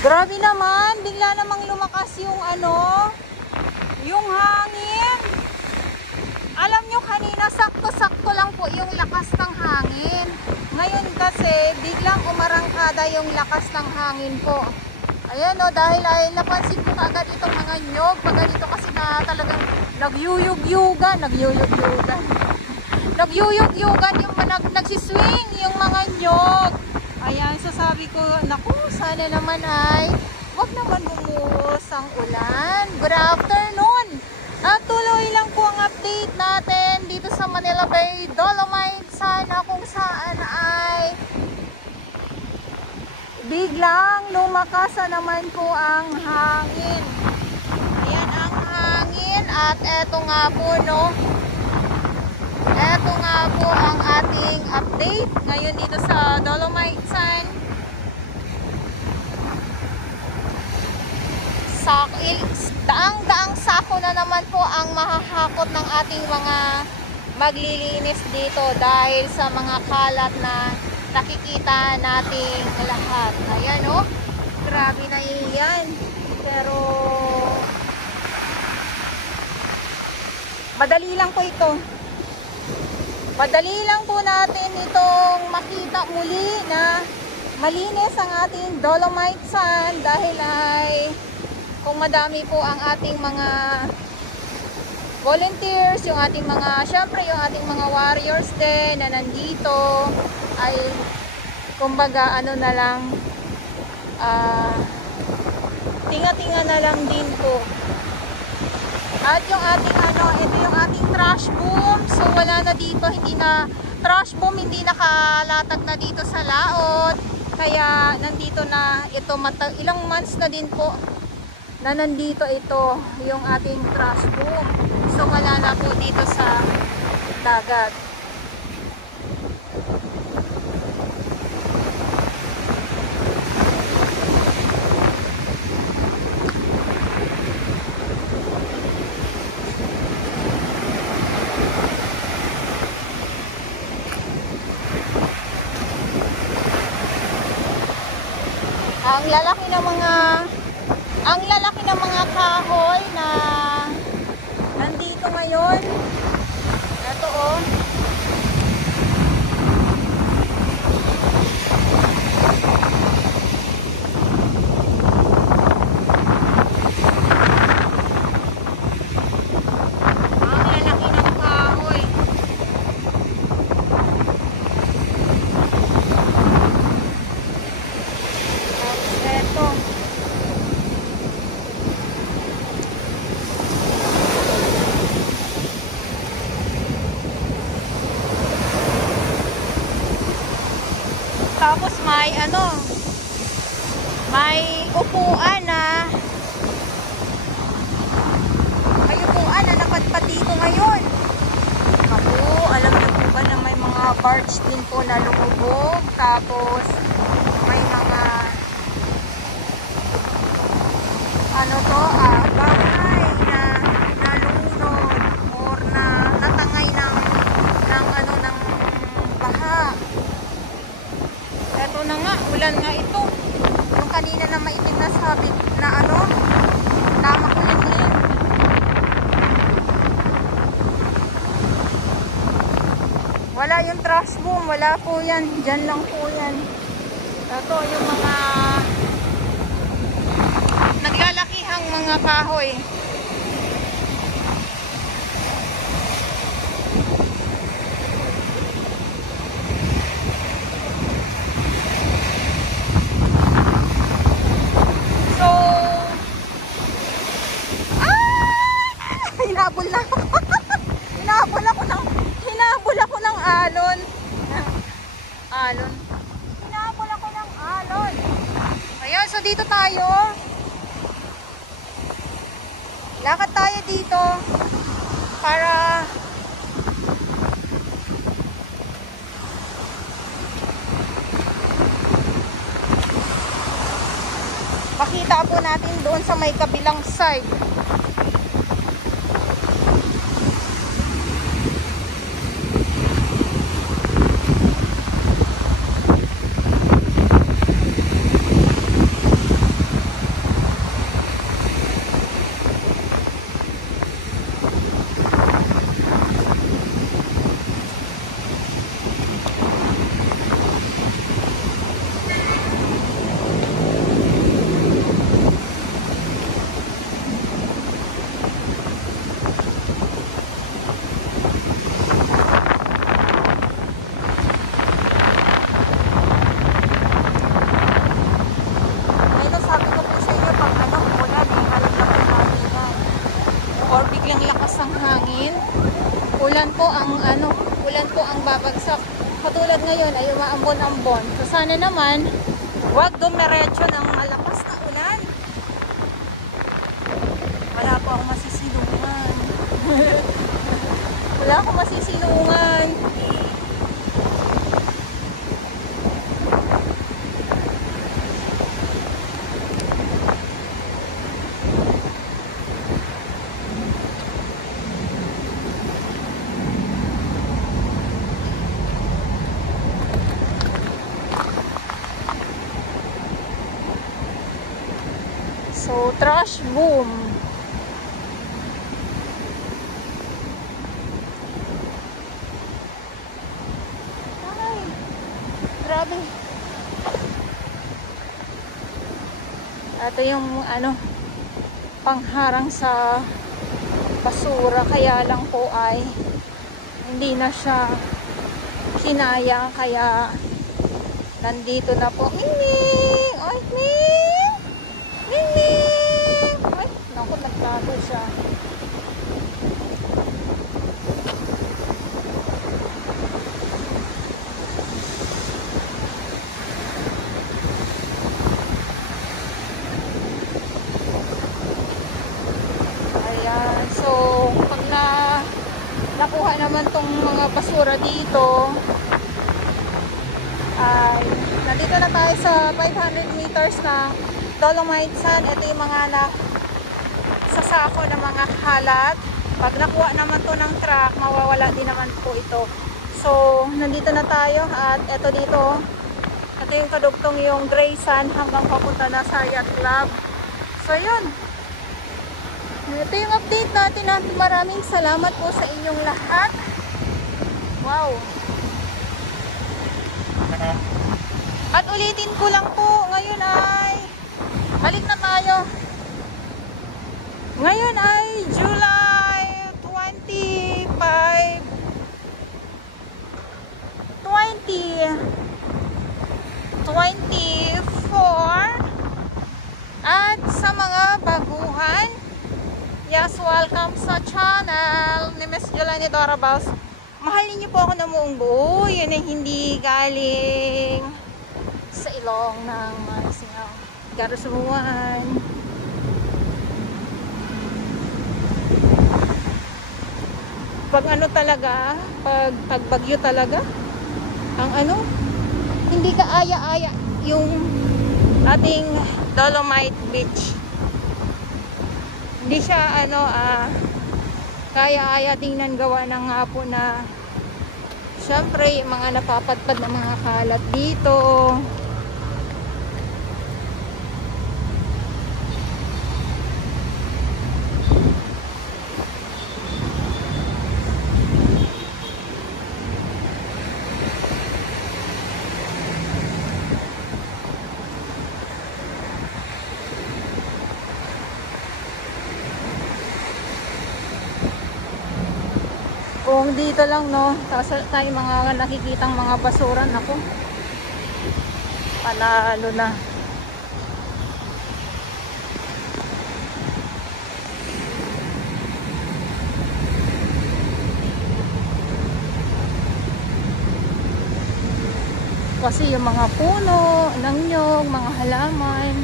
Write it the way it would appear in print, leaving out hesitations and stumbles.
Grabe naman, bigla namang lumakas yung yung hangin. Alam nyo kanina, sakto-sakto lang po yung lakas ng hangin. Ngayon kasi, biglang umarangkada yung lakas ng hangin po. Ayan o, dahil ay napansin ko agad itong mga nyog. Pag ganito kasi na talagang nagyuyug-yugan. Nagyuyug-yugan yung nagsiswing yung mga nyog. Ayan, so sabi ko, naku, sana naman ay wag naman bumuhos ang ulan. Good afternoon! At tuloy lang po ang update natin dito sa Manila Bay, Dolomite. Sana kung saan ay biglang lumakas naman po ang hangin. Ayan ang hangin at eto nga po eto nga po ang ating update ngayon dito sa Dolomite Sun. Daang-daang sako na naman po ang mahahakot ng ating mga maglilinis dito dahil sa mga kalat na nakikita nating lahat. Ayan o, grabe na yan. Pero madali lang po ito. Madali lang po natin itong makita muli na malinis ang ating Dolomite Sun dahil ay kung madami po ang ating mga volunteers, yung ating mga, syempre yung ating mga warriors din na nandito ay kumbaga na lang tinga-tinga na lang din po. At yung ating ito yung ating trash boom. So wala na dito, hindi na trash boom, hindi nakalatag na dito sa laot. Kaya nandito na ito, ilang months na din po na nandito ito yung ating trash boom. So wala na po dito sa dagat. Ang lalaki ng mga kahoy na nandito ngayon. Ito oh. Ang lalaki ng kahoy. Ito. Tapos may upuan na napadpad dito ngayon. Ako, alam niyo po ba na may mga barge din po na lumubog, tapos may mga bahay na nalunod or na natangay ng baha. Eto na nga, ulan nga ito. Yung kanina na maitim na sabit na na makulimlim. Wala yung trash boom, wala po yan. Diyan lang po yan. Ito yung mga naglalakihang mga kahoy. Hinabol ako ng alon. Ayan, so dito tayo. Lakad tayo dito para makita po natin doon sa may kabilang side. ambon-ambon. So sana naman, wag dumiretso ng malakas na ulan. Wala pa akong masisilungan. Wala akong masisilungan. So, trash boom. Ay, grabe. Ito yung pangharang sa basura, kaya lang po ay hindi na siya kinaya, kaya nandito na po. Mingming! Ay, Ming! Mingming! Ay, naku, nagtago siya. Ayan, so pag nakuha naman tong mga basura dito, ay nandito na tayo sa 500 meters na Dolomite Sand. Ito yung mga sasako ng mga kalat. Pag nakuha naman to ng truck, mawawala din naman po ito. So nandito na tayo at ito dito, ito yung kadugtong yung gray sand hanggang papunta na sa yacht club. So yun, ito yung update natin at maraming salamat po sa inyong lahat. Wow. At ulitin ko lang po, ngayon ay balik na tayo. Ngayon ay July 25 2024. At sa mga baguhan, yes, welcome sa channel ni Miss Jelani Dorabaus. Mahalin niyo po ako na buong buo. Yun ay hindi galing sa ilong ng Singaw, Garasuan. Pag talaga, pag bagyo talaga, ang hindi ka aya-aya yung ating Dolomite Beach. Hindi siya kaya tingnan, gawa ng nga po na syempre yung mga napapadpad na mga kalat dito. Kung dito lang, no, tayo mga nakikitang mga basura, nako, panalo na. Kasi yung mga puno, ng nyog, mga halaman,